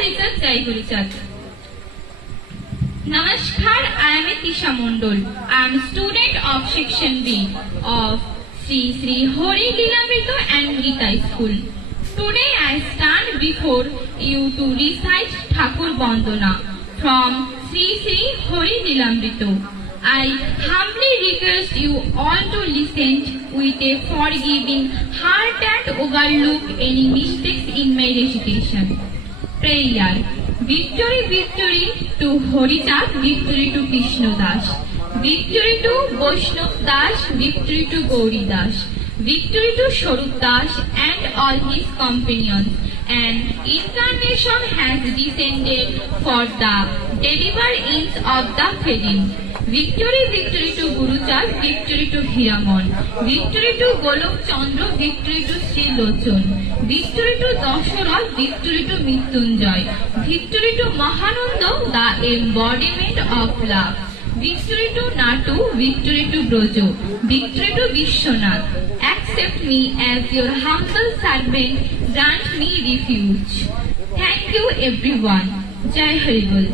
Harikat, Jai Guruchat. Namaskar, I am Tisha Mondol. I am a student of Section B of Sri Hori Lilamrito and Gita School. Today I stand before you to recite Thakur Bandana from Sri Hori Lilamrito. I humbly request you all to listen with a forgiving heart and overlook any mistakes in my recitation. Prayer. Victory, victory to Horichak, victory to Krishna Das, victory to Vaishnav Das, victory to Gauri Das, victory to Swarup Das and all his companions. An incarnation has descended for the deliverance of the faithful. Victory, victory to Guruchand, victory to Hiramon, victory to Golok Chandra, victory to Sri Lochon, victory to Dasharat, victory to Mrityunjay, victory to Mahananda, the embodiment of love, victory to Natu, victory to Brojo, victory to Vishwanath. Accept me as your humble servant, grant me refuge. Thank you everyone. Jai Haribol.